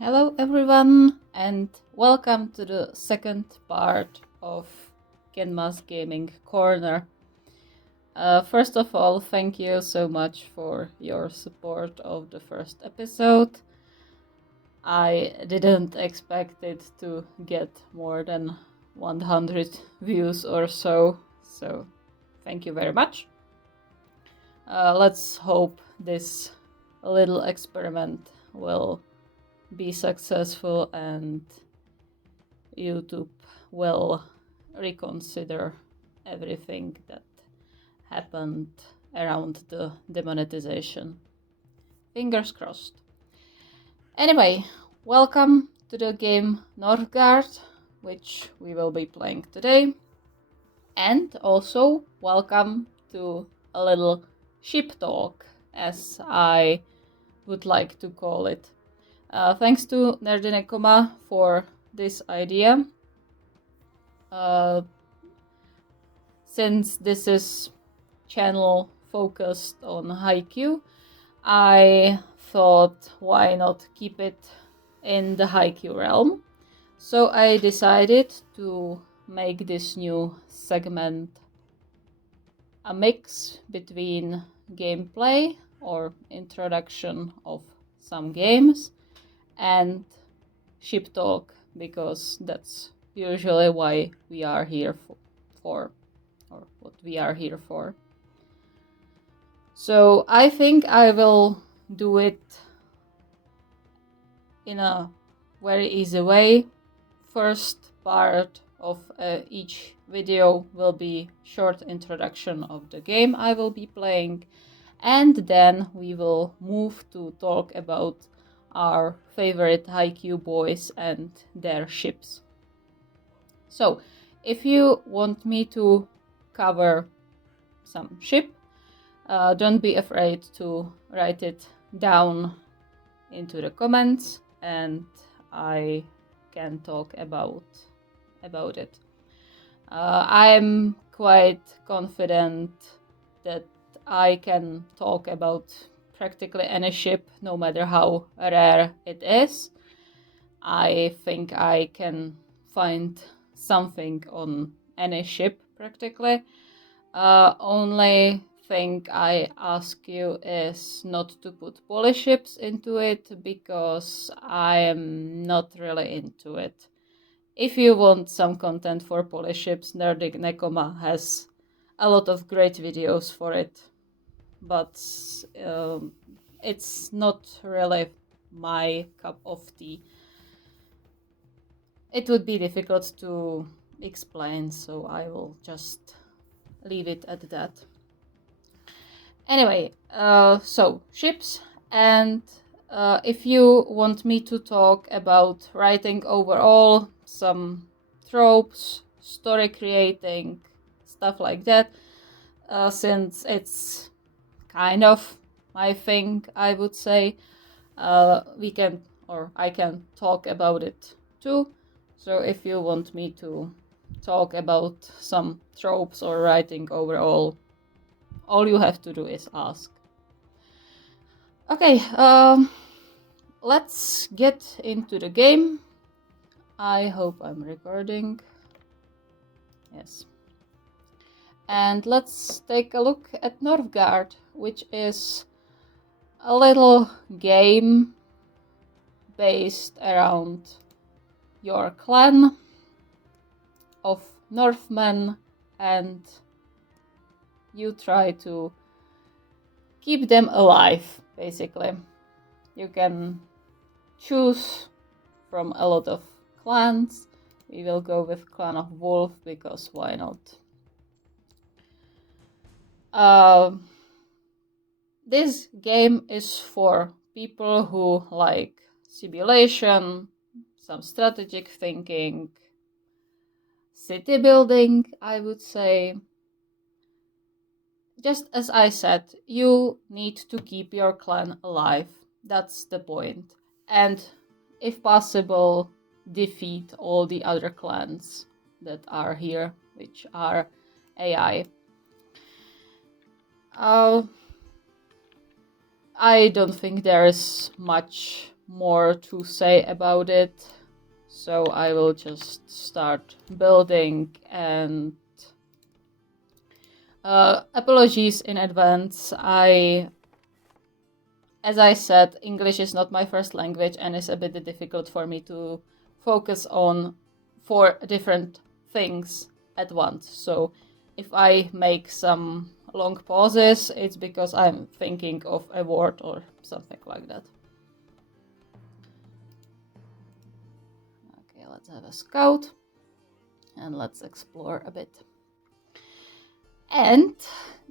Hello everyone and welcome to the second part of Kenma's Gaming Corner. First of all, thank you so much for your support of the first episode. I didn't expect it to get more than 100 views or so thank you very much. Let's hope this little experiment will be successful and YouTube will reconsider everything that happened around the demonetization. Fingers crossed. Anyway, welcome to the game Northgard, which we will be playing today. And also welcome to a little ship talk, as I would like to call it. Thanks to Kenma for this idea. Since this is channel focused on Haikyuu, I thought why not keep it in the Haikyuu realm. So I decided to make this new segment a mix between gameplay or introduction of some games and ship talk, because that's usually why we are here for or what we are here for. So I think I will do it in a very easy way. First part of each video will be short introduction of the game I will be playing, and then we will move to talk about our favorite Haikyuu boys and their ships. So, if you want me to cover some ship, don't be afraid to write it down into the comments and I can talk about it. I'm quite confident that I can talk about practically any ship, no matter how rare it is. I think I can find something on any ship practically. Only thing I ask you is not to put Polish ships into it, because I am not really into it. If you want some content for Polish ships, Kenma has a lot of great videos for it, but it's not really my cup of tea. It would be difficult to explain, so I will just leave it at that. Anyway, so ships, and if you want me to talk about writing overall, some tropes, story creating, stuff like that, since it's kind of my thing, I would say, we can, or I can talk about it too. So if you want me to talk about some tropes or writing overall, all you have to do is ask. Okay, let's get into the game. I hope I'm recording. Yes. And let's take a look at Northgard, which is a little game based around your clan of Northmen, and you try to keep them alive, basically. You can choose from a lot of clans. We will go with Clan of Wolf, because why not? This game is for people who like simulation, some strategic thinking, city building, I would say. Just as I said, you need to keep your clan alive. That's the point. And if possible, defeat all the other clans that are here, which are AI. I don't think there is much more to say about it, so I will just start building. And apologies in advance. As I said, English is not my first language and it's a bit difficult for me to focus on 4 different things at once. So if I make some long pauses, it's because I'm thinking of a word or something like that. Okay, let's have a scout and let's explore a bit. And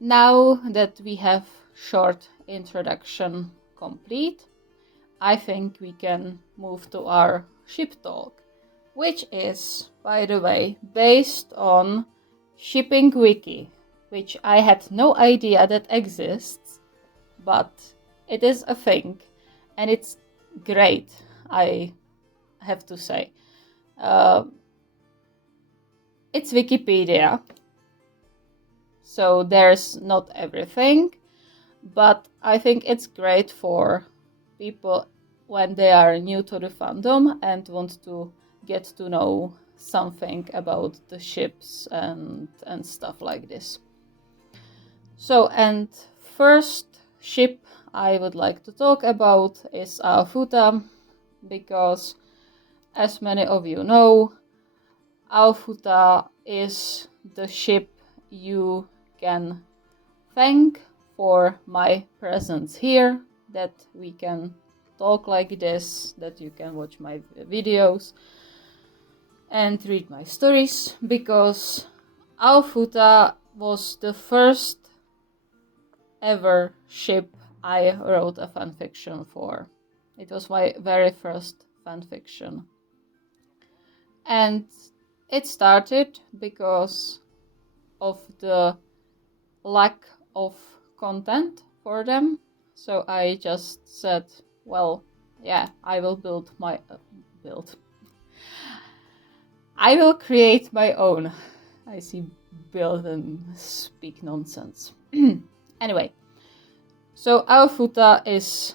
now that we have short introduction complete, I think we can move to our ship talk, which is, by the way, based on Shipping Wiki, which I had no idea that exists, but it is a thing, and it's great, I have to say. It's Wikipedia, so there's not everything, but I think it's great for people when they are new to the fandom and want to get to know something about the ships and stuff like this. So, and first ship I would like to talk about is AoFuta, because as many of you know, AoFuta is the ship you can thank for my presence here, that we can talk like this, that you can watch my videos and read my stories, because AoFuta was the first ever ship I wrote a fanfiction for. It was my very first fanfiction. And it started because of the lack of content for them. So I just said, well, yeah, I will build my I will create my own. I see build and speak nonsense. Anyway, so AoFuta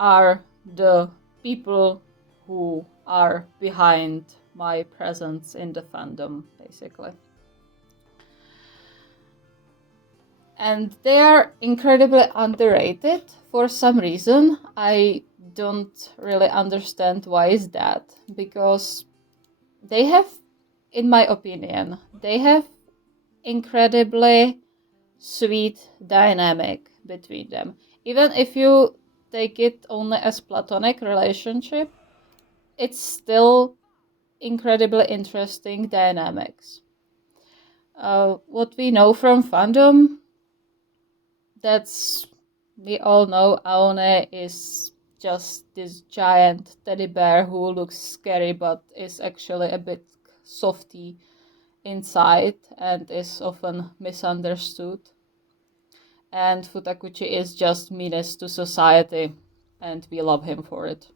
are the people who are behind my presence in the fandom, basically. And they are incredibly underrated for some reason. I don't really understand why is that, because they have, in my opinion, they have incredibly sweet dynamic between them. Even if you take it only as platonic relationship, it's still incredibly interesting dynamics. What we know from fandom, we all know Aone is just this giant teddy bear who looks scary but is actually a bit softy inside and is often misunderstood. And Futakuchi is just meanest to society, and we love him for it.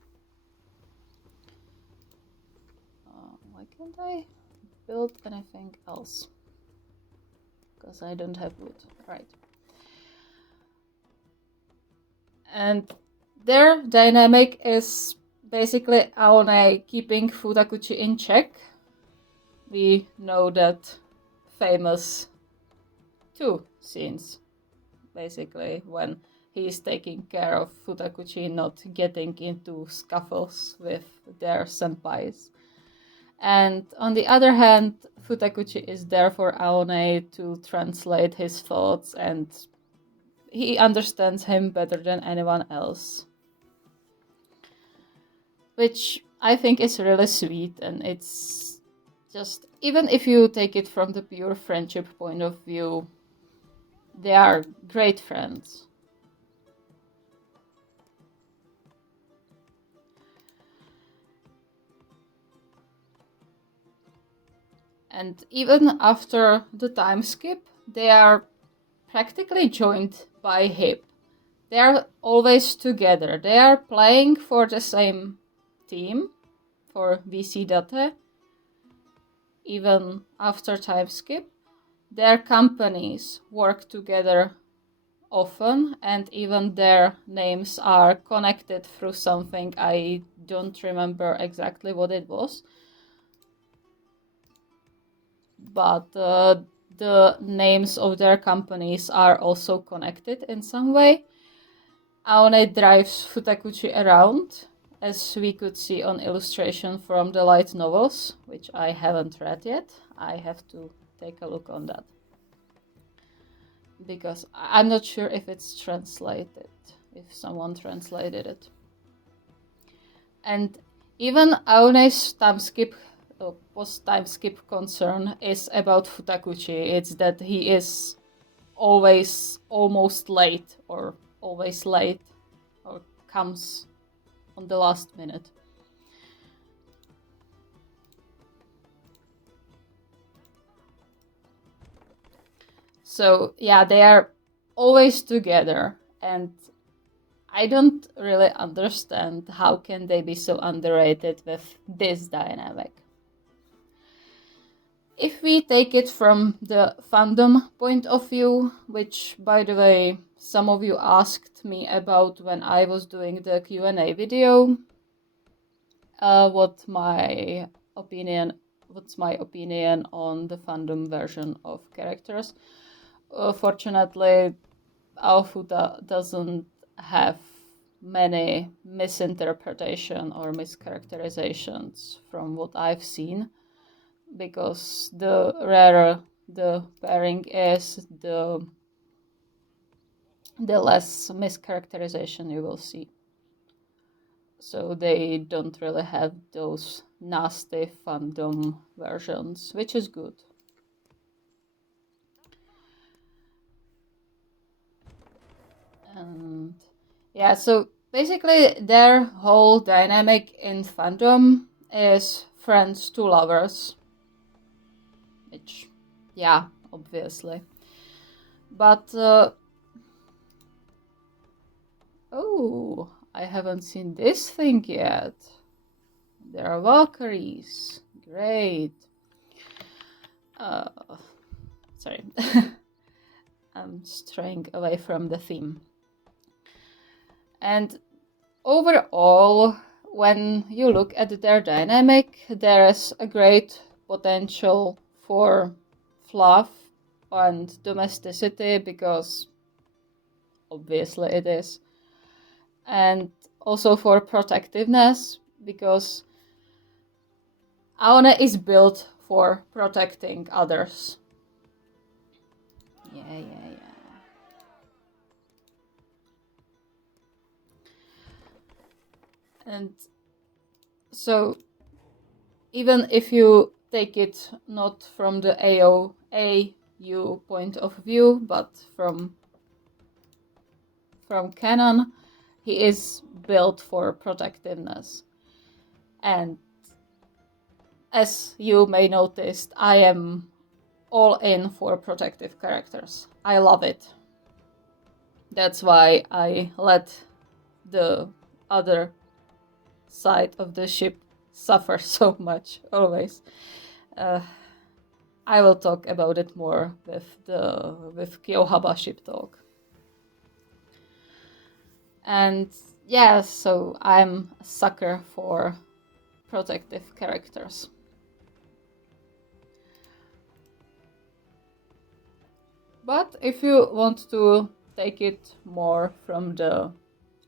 Why can't I build anything else? Because I don't have wood. Right. And their dynamic is basically Aone keeping Futakuchi in check. We know that famous 2 scenes, basically, when he is taking care of Futakuchi not getting into scuffles with their senpais. And on the other hand, Futakuchi is there for Aone to translate his thoughts, and he understands him better than anyone else. Which I think is really sweet, and it's just, even if you take it from the pure friendship point of view, they are great friends. And even after the time skip, they are practically joined by hip. They are always together. They are playing for the same team, for VC Date, even after time skip. Their companies work together often, and even their names are connected through something. I don't remember exactly what it was, but the names of their companies are also connected in some way. Aone drives Futakuchi around, as we could see on illustration from the light novels, which I haven't read yet. I have to take a look on that, because I'm not sure if it's translated, if someone translated it. And even Aone's time skip, post-time skip concern is about Futakuchi. It's that he is always almost late, or always late, or comes on the last minute. So yeah, they are always together, and I don't really understand how can they be so underrated with this dynamic. If we take it from the fandom point of view, which, by the way, some of you asked me about when I was doing the Q&A video, what's my opinion on the fandom version of characters. Fortunately, AoFuta doesn't have many misinterpretation or mischaracterizations from what I've seen, because the rarer the pairing is, the less mischaracterization you will see. So they don't really have those nasty fandom versions, which is good. And yeah, so basically their whole dynamic in fandom is friends to lovers, which, yeah, obviously. But oh, I haven't seen this thing yet. There are Valkyries. Great. Sorry. I'm straying away from the theme. And overall, when you look at their dynamic, there is a great potential for fluff and domesticity, because obviously it is. And also for protectiveness, because Aone is built for protecting others. Yeah. And so, even if you take it not from the AU point of view, but from canon, he is built for protectiveness. And as you may notice, I am all in for protective characters. I love it. That's why I let the other side of the ship suffer so much, always. I will talk about it more with Kyohaba ship talk. And yeah, so I'm a sucker for protective characters. But if you want to take it more from the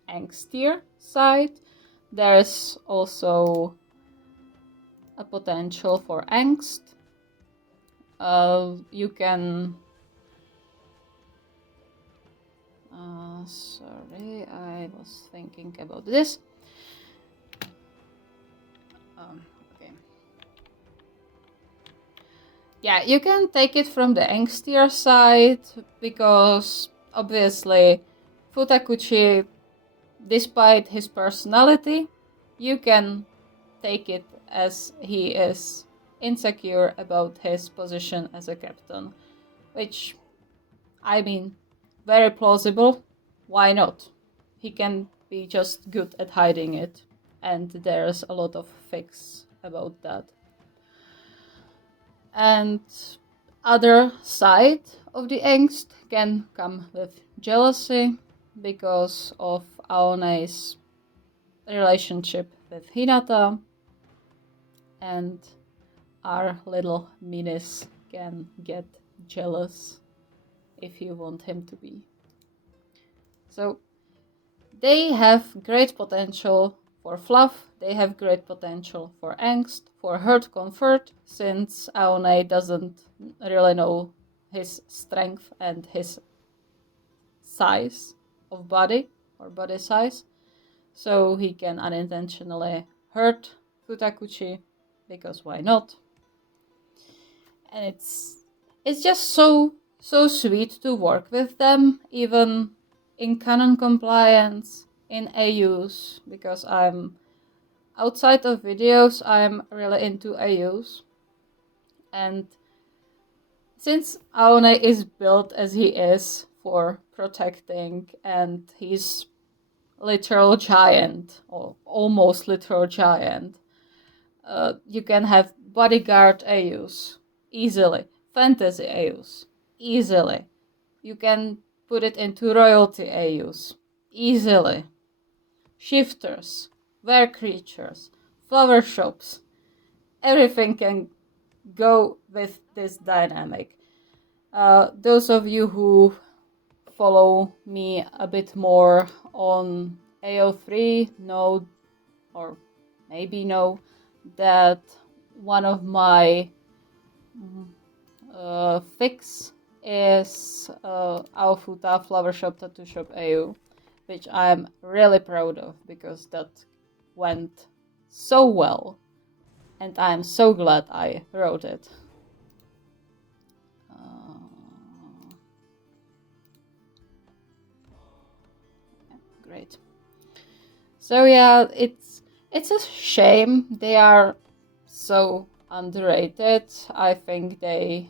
angstier side, there's also a potential for angst. You can... sorry, I was thinking about this. Okay. Yeah, you can take it from the angstier side, because obviously Futakuchi, despite his personality, you can take it as he is insecure about his position as a captain, which, I mean, very plausible. Why not? He can be just good at hiding it, and there's a lot of fics about that. And other side of the angst can come with jealousy because of Aone's relationship with Hinata, and our little Minis can get jealous if you want him to be. So they have great potential for fluff, they have great potential for angst, for hurt comfort, since Aone doesn't really know his strength and his size of body, or body size. So he can unintentionally hurt Futakuchi, because why not? And it's just so sweet to work with them, even in canon compliance, in AUs, because I'm outside of videos, I'm really into AUs. And since Aone is built as he is for protecting, and he's literal giant, or almost literal giant, you can have bodyguard AUs easily, fantasy AUs easily. You can put it into royalty AUs easily. Shifters, were creatures, flower shops, everything can go with this dynamic. Those of you who follow me a bit more on AO3 know, or maybe know, that one of my fix is AoFuta Flower Shop Tattoo Shop AU, which I'm really proud of, because that went so well, and I'm so glad I wrote it. Great. So yeah, it's a shame they are so underrated. I think they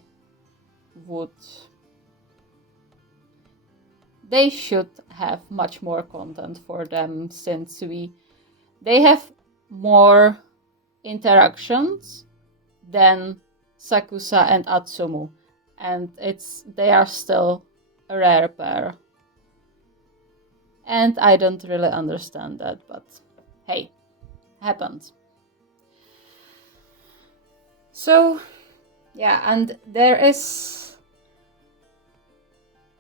should have much more content for them, since they have more interactions than Sakusa and Atsumu, and they are still a rare pair. And I don't really understand that, but hey, happens. So yeah, and there is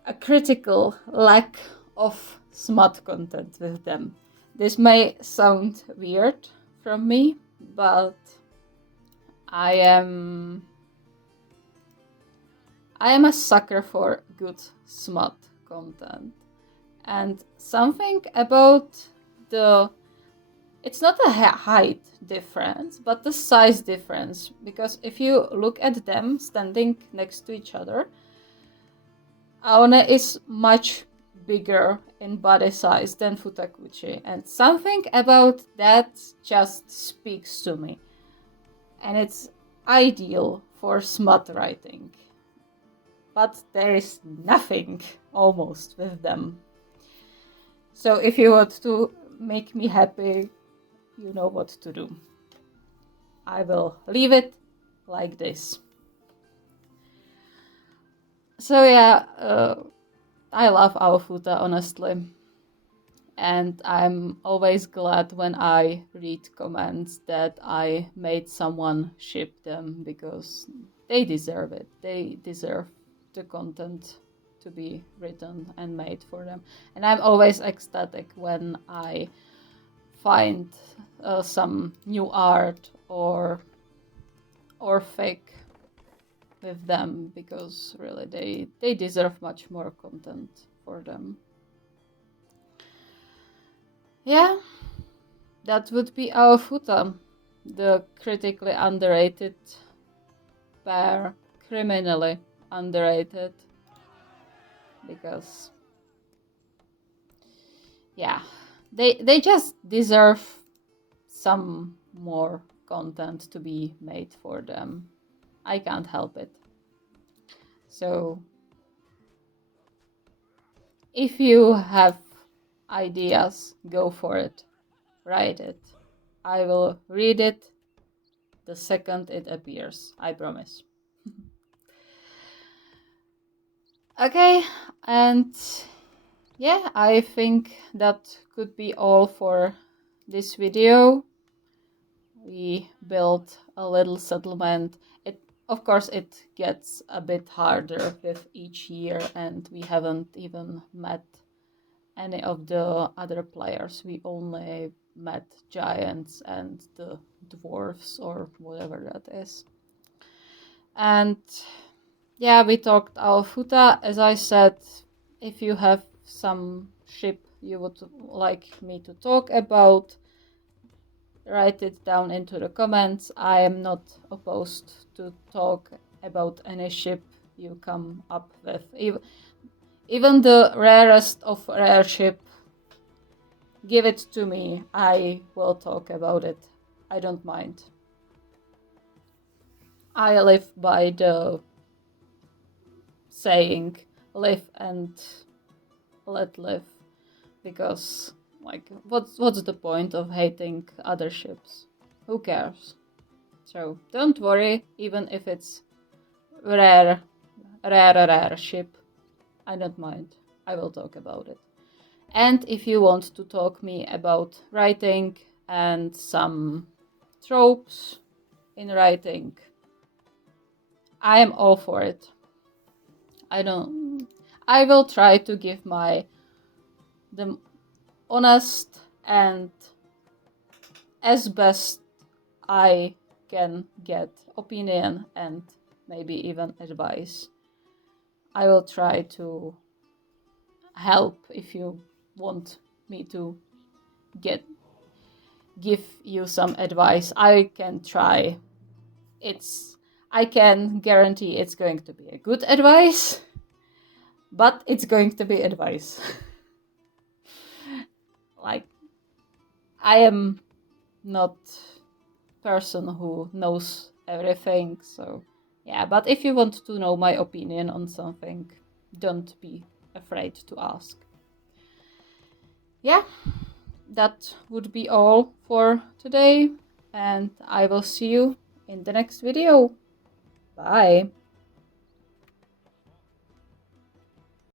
a critical lack of smut content with them. This may sound weird from me, but I am a sucker for good smut content. And something about it's not a height difference, but the size difference, because if you look at them standing next to each other, Aone is much bigger in body size than Futakuchi, and something about that just speaks to me. And it's ideal for smut writing. But there is nothing almost with them. So if you want to make me happy, you know what to do. I will leave it like this. So yeah, I love AoFuta, honestly. And I'm always glad when I read comments that I made someone ship them, because they deserve it. They deserve the content to be written and made for them. And I'm always ecstatic when I find some new art or fic with them, because really they deserve much more content for them. Yeah, that would be AoFuta, the critically underrated pair, criminally underrated, because yeah, they just deserve some more content to be made for them. I can't help it. So if you have ideas, go for it. Write it. I will read it the second it appears. I promise. Okay, and yeah, I think that could be all for this video. We built a little settlement. Of course, it gets a bit harder with each year, and we haven't even met any of the other players. We only met giants and the dwarfs or whatever that is. And yeah, we talked AoFuta. As I said, if you have some ship you would like me to talk about, write it down into the comments. I am not opposed to talk about any ship you come up with. Even the rarest of rare ship, give it to me. I will talk about it. I don't mind. I live by the saying, live and let live, because like what's the point of hating other ships? Who cares? So don't worry, even if it's rare ship, I don't mind. I will talk about it. And if you want to talk me about writing and some tropes in writing, I am all for it. I will try to give the honest and as best I can get opinion and maybe even advice. I will try to help if you want me to give you some advice. I can try. I can guarantee it's going to be a good advice, but it's going to be advice. Like, I am not person who knows everything, so yeah, but if you want to know my opinion on something, don't be afraid to ask. Yeah, that would be all for today, and I will see you in the next video. Bye!